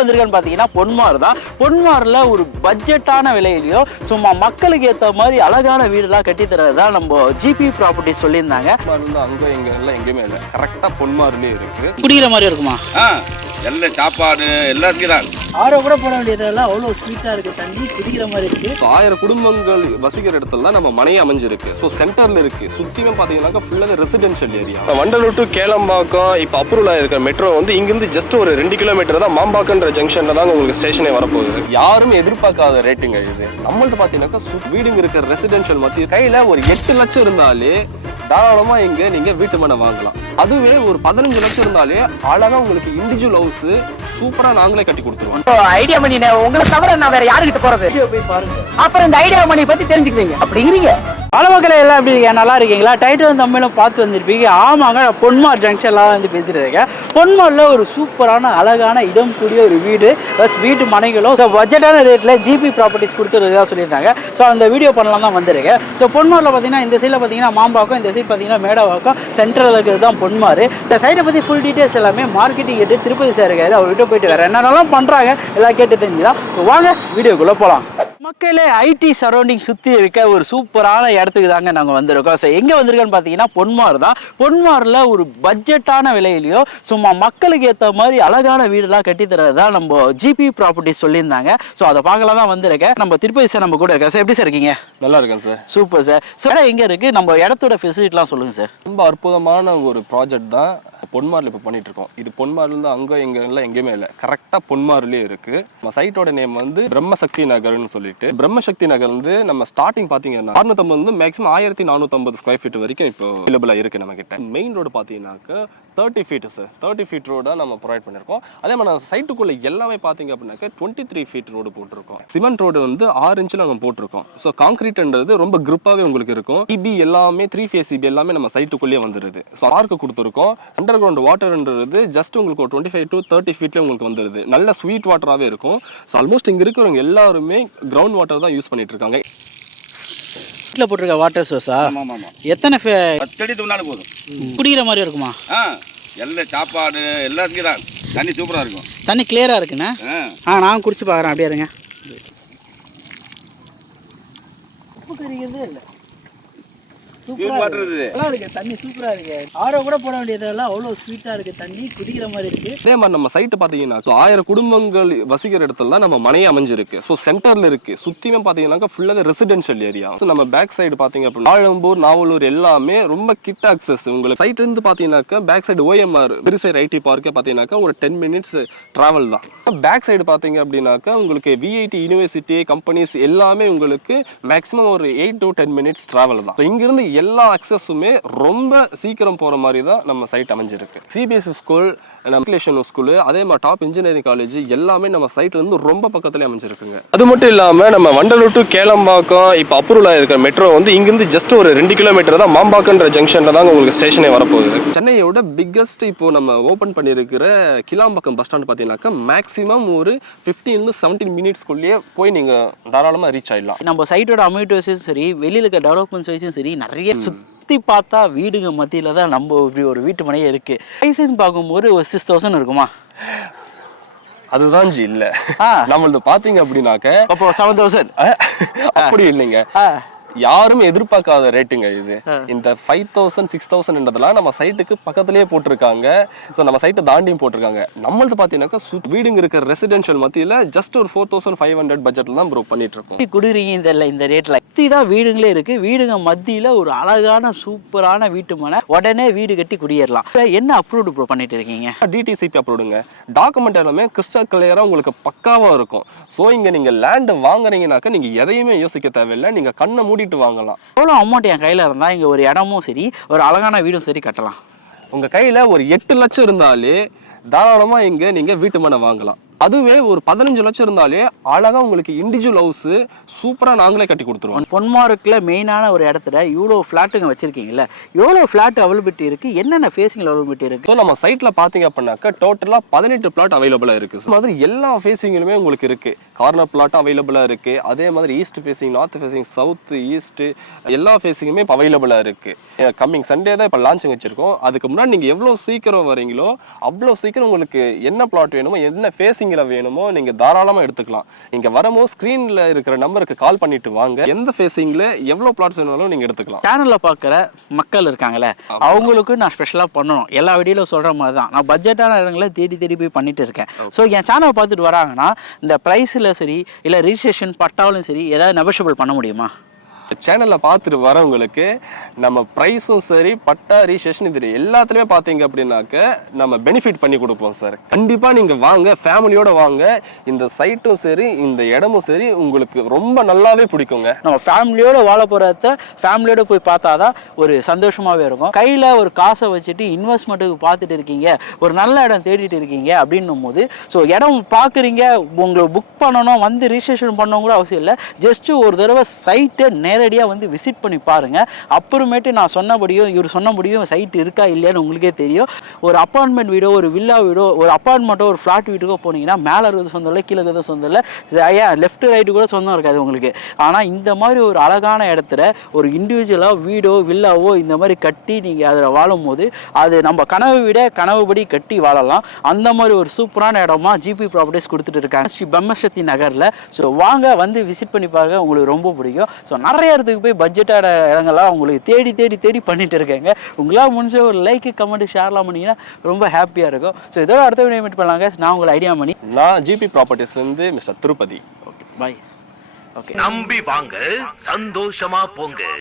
வந்திருக்கேன்னு பார்த்தீங்கன்னா பொன்மார் தான். பொன்மாரில் ஒரு பட்ஜெட்டான விலையிலையோ சும்மா மக்களுக்கு ஏற்ற மாதிரி அழகான வீடுலாம் கட்டித்தரது தான் நம்ம ஜிபி ப்ராப்பர்ட்டிஸ் சொல்லியிருந்தாங்க. அங்கே எங்கே எல்லாம் எங்கேயுமே இல்லை, கரெக்டாக பொன்மார்லேயே இருக்குது. குடிக்கிற மாதிரி இருக்குமா? எல்லாம் சாப்பாடு எல்லாத்துக்கும் தான். ஆரோ கூட போட வேண்டியதெல்லாம் அவ்வளோ ஸ்வீட்டாக இருக்குது, தண்ணி குடிக்கிற மாதிரி இருக்குது. 1000 குடும்பங்கள் வசிக்கிற இடத்துல தான் நம்ம மனையை அமைஞ்சிருக்கு. ஸோ சென்டரில் இருக்குது. சுற்றியுமே பார்த்தீங்கன்னாக்கா ஃபுல்லாக residential area. Vandalur to Kelambakkam இப்போ அப்ரூவல் இருக்கிற மெட்ரோ வந்து இங்கிருந்து ஜஸ்ட் ஒரு 2 கிலோமீட்டர் தான். மாம்பாக்கன்ற ஜங்ஷனில் தான் உங்களுக்கு ஸ்டேஷனே வரப்போகுது. யாரும் எதிர்பார்க்காத ரேட்டுங்க இது. நம்மள்ட்ட பார்த்தீங்கன்னாக்கா வீடுங்க இருக்கிற ரெசிடென்ஷியல் மத்திய கையில் ஒரு 8 லட்சம் இருந்தாலே தாராளமா இங்க நீங்க வீட்டு மனை வாங்கலாம். அதுவே ஒரு 15 லட்சம் இருந்தாலே அழகா உங்களுக்கு இண்டிவிஜுவல் ஹவுஸ் சூப்பரா நாங்களே கட்டி கொடுத்துருவோம். ஐடியா மணி உங்களை தவிர நான் வேற யாருக்கிட்ட போறது? போய் பாருங்க, அப்புறம் இந்த ஐடியா மணி பத்தி தெரிஞ்சுக்கிறீங்க அப்படிங்கிறீங்க. பழமக்களை எல்லாம் எப்படி இருக்கீங்க? நல்லா இருக்கீங்களா? டைட்டில் தமிழும் பார்த்து வந்திருப்பீங்க. ஆமாங்க, பொன்மார் ஜங்ஷன்லாம் வந்து பேசிட்டு இருக்கேன். பொன்மாரில் ஒரு சூப்பரான அழகான இடம் கூடிய ஒரு வீடு ப்ளஸ் வீட்டு மனைகளும் பட்ஜெட்டான ரேட்டில் ஜிபி ப்ராப்பர்ட்டிஸ் கொடுத்துருக்கா சொல்லியிருந்தாங்க. ஸோ அந்த வீடியோ பண்ணலாம் தான் வந்திருக்கேன். ஸோ பொன்மாரில் பார்த்தீங்கன்னா இந்த சைடில் பார்த்தீங்கன்னா மாம்பாக்கம், இந்த சைடு பார்த்தீங்கன்னா மேடவாக்கம், சென்ட்ரல் இருக்கிறது தான் பொன்மார். இந்த சைடை பற்றி ஃபுல் டீட்டெயில்ஸ் எல்லாமே மார்க்கெட்டிங் கேட்டு திருப்பதி சார் இருக்காரு, அவர்கிட்ட போயிட்டு வேறு என்னென்னலாம் பண்ணுறாங்க எல்லாம் கேட்டு தெரிஞ்சுக்கலாம். ஸோ வாங்க வீடியோக்குள்ளே போகலாம். மக்களே, ஐடி சரௌண்டிங் சுற்றி இருக்க ஒரு சூப்பரான இடத்துக்கு தாங்க நாங்கள் வந்திருக்கோம். ஸோ எங்கே வந்திருக்கோன்னு பார்த்தீங்கன்னா பொன்மார் தான். பொன்மாரில் ஒரு பட்ஜெட்டான விலையிலையோ சும்மா மக்களுக்கு ஏற்ற மாதிரி அழகான வீடுலாம் கட்டித்தரது தான் நம்ம ஜிபி ப்ராப்பர்ட்டிஸ் சொல்லியிருந்தாங்க. ஸோ அதை பார்க்கலாம் தான் வந்திருக்கேன். நம்ம திருப்பதி சார் நம்ம கூட இருக்கேன். சார் எப்படி சார் இருக்கீங்க? நல்லா இருக்கேன் சார். Super sir. சார் எங்கே இருக்குது? நம்ம இடத்தோட ஃபெசிலிட்டிலாம் சொல்லுங்கள் சார். ரொம்ப அற்புதமான ஒரு ப்ராஜெக்ட் தான் பொன்மாரில் இப்போ பண்ணிட்டு இருக்கோம். இது பொன்மார்லேருந்து அங்கே எங்கெல்லாம் எங்கேயுமே இல்லை, கரெக்டாக பொன்மார்லேயே இருக்குது. நம்ம சைட்டோட நேம் வந்து பிரம்மசக்தி நகர்னு சொல்லிட்டு. பிரம்மசக்தி நகர் வந்து நம்ம ஸ்டார்டிங் பார்த்தீங்கன்னா 650 வந்து மேக்ஸிமம் 1450 ஸ்கொயர் ஃபீட் வரைக்கும் இப்போ அவைலபிளாக இருக்குது நம்ம கிட்ட. மெயின் ரோடு பார்த்தீங்கன்னாக்கா 30 ஃபீட் சார், 30 ஃபீட் ரோடாக நம்ம ப்ரொவைட் பண்ணியிருக்கோம். அதே மாதிரி நம்ம சைட்டுக்குள்ளே எல்லாமே பார்த்தீங்க அப்படின்னாக்கா 23 ஃபீட் ரோடு போட்டிருக்கோம். சிமெண்ட் ரோடு வந்து 6 இன்ச்சில் நம்ம போட்டிருக்கோம். ஸோ கான்கிரீட்ன்றது ரொம்ப கிரிப்பாகவே உங்களுக்கு இருக்கும். இபி எல்லாமே 3 ஃபேஸ் இபி எல்லாமே நம்ம சைட்டுக்குள்ளேயே வந்துடுது. ஸோ பார்க்க கொடுத்துருக்கோம். அண்டர் கிரவுண்ட் வாட்டர்ன்றது ஜஸ்ட் உங்களுக்கு ஒரு 25 to 30 ஃபீட்ல உங்களுக்கு வந்துடுது. நல்ல ஸ்வீட் வாட்டராகவே இருக்கும். ஸோ ஆல்மோஸ்ட் இங்கே இருக்கிறவங்க எல்லாருமே கிரவுண்ட் வாட்டர் தான் யூஸ் பண்ணிட்டு இருக்காங்க. வீட்டில் போட்டிருக்க வாட்டர் சோர்ஸா? எத்தனை 10 அடி தூண்டாலும் போதும். குடிக்கிற மாதிரி இருக்குமா? எல்லாம் சாப்பாடு எல்லாத்துக்கும் தான். தண்ணி சூப்பராக இருக்கும். தண்ணி கிளியராக இருக்குண்ணே. நான் குடிச்சு பார்க்குறேன். அப்படியே இருங்க. உப்பு கறிக்கிறதே இல்லை, தண்ணி சூப்பரா இருக்கு. ஆரோ கூட போட வேண்டியதெல்லாம் அவ்வளோ ஸ்வீட்டா இருக்கு, தண்ணி குடிக்கிற மாதிரி இருக்கு. அதே மாதிரி நம்ம சைட்டு பார்த்தீங்கன்னா 1000 குடும்பங்கள் வசிக்கிற இடத்துல தான் நம்ம மனையை அமைஞ்சிருக்கு. ஸோ சென்டர்ல இருக்கு. சுத்தியுமே பார்த்தீங்கன்னாக்கா ஃபுல்லாக ரெசிடென்ஷியல் ஏரியா. ஸோ நம்ம பேக் சைடு பார்த்தீங்க அப்படின்னா ஆலம்பூர், நாவலூர் எல்லாமே ரொம்ப கிட்ட ஆக்சஸ். உங்களுக்கு சைட் இருந்து பார்த்தீங்கன்னாக்கா பேக் சைடு OMR பெருசைடு ஐடி பார்க்கே பார்த்தீங்கன்னாக்கா ஒரு 10 minutes டிராவல் தான். பேக் சைடு பார்த்தீங்க அப்படின்னாக்கா உங்களுக்கு VIT யூனிவர்சிட்டி கம்பெனிஸ் எல்லாமே உங்களுக்கு மேக்ஸிமம் ஒரு 8 to 10 minutes டிராவல் தான். இங்கிருந்து எல்லா அக்சஸுமே ரொம்ப சீக்கிரம் போகிற மாதிரி தான் நம்ம சைட் அமைஞ்சிருக்கு. CBSE ஸ்கூல், மெட்ரிகுலேஷன் ஸ்கூலு, அதே மாதிரி டாப் இன்ஜினியரிங் காலேஜ் எல்லாமே நம்ம சைட்ல இருந்து ரொம்ப பக்கத்துலேயே அமைஞ்சிருக்குங்க. அது மட்டும் இல்லாமல் நம்ம வண்டலூர் டு கேளம்பாக்கம் இப்போ அப்ரூவல் இருக்கிற மெட்ரோ வந்து இங்கிருந்து ஜஸ்ட் ஒரு 2 கிலோமீட்டர் தான். மாம்பாக்கன்ற ஜங்ஷனில் தான் உங்களுக்கு ஸ்டேஷனே வரப்போகுது. சென்னையோட பிக்கஸ்ட் இப்போ நம்ம ஓப்பன் பண்ணியிருக்கிற கிளாம்பாக்கம் பஸ் ஸ்டாண்ட் பார்த்தீங்கன்னாக்கா மேக்ஸிமம் ஒரு 15 to 17 minutesக்குள்ளேயே போய் நீங்கள் தாராளமாக ரீச் ஆகிடலாம். நம்ம சைட்டோட அமியூனிட்டிஸும் சரி, வெளியில் இருக்க டெவலப்மெண்ட்ஸ் வைஸும் சரி, நிறைய சுற்றி பார்த்தா வீடுங்க மத்தியில் தான் நம்ம இப்படி ஒரு வீட்டு மனையே இருக்கு. ப்ரைஸ்ன்னு பார்க்கும்போது ஒரு 6000 இருக்குமா? அதுதான் ஜி இல்ல. நம்மளது பாத்தீங்க அப்படின்னாக்க அப்போ 7000 அப்படி இல்லைங்க. யாரும் எதிர்பார்க்காத ரேட்டுங்க இது. இந்த 5000 6000ன்றதெல்லாம் நம்ம சைட்டுக்கு பக்கத்துலயே போட்டிருக்காங்க. ஸோ நம்ம சைட்டை தாண்டியும் போட்டிருக்காங்க. நம்மளது பார்த்தீங்கன்னாக்கா வீடுங்க இருக்கிற ரெசிடென்ஷியல் மத்தியில் ஜஸ்ட் ஒரு 4500 பட்ஜெட்ல தான் ப்ரோ பண்ணிட்டு இருக்கோம். குடிக்கிறீங்க இந்த ரேட்ல தான் வீடுங்களே இருக்கு. வீடுங்க மத்தியில ஒரு அழகான சூப்பரான வீட்டு மனை, உடனே வீடு கட்டி குடியேறலாம். என்ன அப்ரூவ்டு ப்ரோ பண்ணிட்டு இருக்கீங்க? DTCP அப்ரூவ்டுங்க. டாக்குமெண்ட் எல்லாமே கிறிஸ்டல் கிளியரா உங்களுக்கு பக்காவா இருக்கும். ஸோ இங்க நீங்க லேண்ட் வாங்குறீங்கன்னாக்கா நீங்க எதையுமே யோசிக்க தேவையில்லை. நீங்க கண்ணை மூடிட்டு வாங்கலாம். எவ்வளோ அமௌண்ட் என் கையில இருந்தா இங்க ஒரு இடமும் சரி, ஒரு அழகான வீடும் சரி கட்டலாம்? உங்க கையில ஒரு 8 லட்சம் இருந்தாலே தாராளமா இங்க நீங்க வீட்டு மனை வாங்கலாம். அதுவே ஒரு 15 லட்சம் இருந்தாலே அழகா உங்களுக்கு இண்டிவிஜுவல் ஹவுஸ் சூப்பரா நாங்களே கட்டி கொடுத்துருவோம். பொன்மார்க்ல மெயினான ஒரு இடத்துல இவ்வளோ ஃபிளாட்டுங்க வச்சிருக்கீங்கல்ல, எவ்வளோ ஃபிளாட் அவைலபிலிட்டி இருக்கு, என்னென்ன ஃபேஸிங்ல அவைலபிலிட்டி இருக்கு? ஸோ நம்ம சைட்ல பாத்தீங்க அப்படின்னாக்கா டோட்டலா 18 பிளாட் அவைலபிளா இருக்கு. ஸோ மாதிரி எல்லா ஃபேஸிங்கிலுமே உங்களுக்கு இருக்கு. கார்னர் பிளாட் அவைலபிளா இருக்கு. அதே மாதிரி east facing, north facing, south, east எல்லா ஃபேஸிங்குமே இப்போ அவைலபிளா இருக்கு. கம்மிங் சண்டே தான் இப்போ லான்ச்சிங் வச்சிருக்கோம். அதுக்கு முன்னாடி நீங்க எவ்வளோ சீக்கிரம் வரீங்களோ அவ்வளோ சீக்கிரம் உங்களுக்கு என்ன பிளாட் வேணுமோ, என்ன ஃபேஸிங் ஃபேஸிங்கில் வேணுமோ நீங்கள் தாராளமாக எடுத்துக்கலாம். நீங்கள் வரும்போது ஸ்க்ரீனில் இருக்கிற நம்பருக்கு கால் பண்ணிட்டு வாங்க. எந்த ஃபேஸிங்கில் எவ்வளோ பிளாட்ஸ் வேணாலும் நீங்கள் எடுத்துக்கலாம். சேனலில் பார்க்குற மக்கள் இருக்காங்களே அவங்களுக்கு நான் ஸ்பெஷலாக பண்ணணும். எல்லா வீடியோவில் சொல்கிற மாதிரி தான் நான் பட்ஜெட்டான இடங்களை தேடி தேடி போய் பண்ணிட்டு இருக்கேன். ஸோ என் சேனலை பார்த்துட்டு வராங்கன்னா இந்த ப்ரைஸில் சரி இல்லை ரிஜிஸ்ட்ரேஷன் பட்டாலும் சரி ஏதாவது நெகோஷியபிள் பண்ண முடியுமா? சேனலில் பார்த்துட்டு வரவங்களுக்கு நம்ம ப்ரைஸும் சரி பட்டா ரிஜிஸ்ட்ரேஷன் இது எல்லாத்துலேயுமே பார்த்தீங்க அப்படின்னாக்க நம்ம பெனிஃபிட் பண்ணி கொடுப்போம் சார். கண்டிப்பாக நீங்கள் வாங்க, ஃபேமிலியோடு வாங்க. இந்த சைட்டும் சரி இந்த இடமும் சரி உங்களுக்கு ரொம்ப நல்லாவே பிடிக்குங்க. நம்ம ஃபேமிலியோடு வாழ போகிறத ஃபேமிலியோடு போய் பார்த்தா தான் ஒரு சந்தோஷமாகவே இருக்கும். கையில் ஒரு காசை வச்சுட்டு இன்வெஸ்ட்மெண்ட்டுக்கு பார்த்துட்டு இருக்கீங்க, ஒரு நல்ல இடம் தேடிட்டு இருக்கீங்க அப்படின்னும் போது ஸோ இடம் பார்க்குறீங்க, உங்களை புக் பண்ணணும், வந்து ரிஜிஸ்ட்ரேஷன் பண்ணணும் கூட அவசியம் இல்லை. ஜஸ்ட்டு ஒரு தடவை சைட்டை நேரடியாக வந்து விசிட் பண்ணி பாருங்கள். அப்புறமேட்டு நான் சொன்னபடியும் இவர் சொன்னபடியும் சைட் இருக்கா இல்லையான்னு உங்களுக்கே தெரியும். ஒரு அப்பார்ட்மெண்ட் வீடோ ஒரு வில்லா வீடோ ஒரு அப்பார்ட்மெண்ட்டோ ஒரு ஃப்ளாட் வீட்டுக்கோ போனீங்கன்னா மேலே இருக்கிறது சொந்தம் இல்லை, கீழே இருக்கிறது சொந்தம் இல்லை, ஏன் லெஃப்ட் ரைட்டு கூட சொந்தம் இருக்காது உங்களுக்கு. ஆனால் இந்த மாதிரி ஒரு அழகான இடத்துல ஒரு இண்டிவிஜுவலாக வீடோ வில்லாவோ இந்த மாதிரி கட்டி நீங்கள் அதில் வாழும் போது அது நம்ம கனவு விட கனவுபடி கட்டி வாழலாம். அந்த மாதிரி ஒரு சூப்பரான இடமா ஜிபி ப்ராப்பர்ட்டிஸ் கொடுத்துட்டு இருக்காங்க ஸ்ரீ பிரம்மசக்தி நகரில். ஸோ வாங்க வந்து விசிட் பண்ணி பாருங்க, உங்களுக்கு ரொம்ப பிடிக்கும். ஸோ நிறைய இடத்துக்கு போய் பட்ஜெட்டான இடங்கள்லாம் உங்களுக்கு தேடி தேடி தேடி பண்ணிட்டு இருக்காங்க. உங்களால் முடிஞ்ச ஒரு லைக் கமெண்ட் ஷேர்லாம் பண்ணிங்கன்னா ரொம்ப ஹாப்பியாக இருக்கும். ஸோ இதோட அடுத்த வீடியோ மீட் பண்ணலாங்க. நான் உங்களை ஐடியா பண்ணி நான் ஜிபி ப்ராப்பர்ட்டிஸ்லேருந்து mister Tirupati. Okay bye. Okay நம்பி வாங்க, சந்தோஷமா போங்க.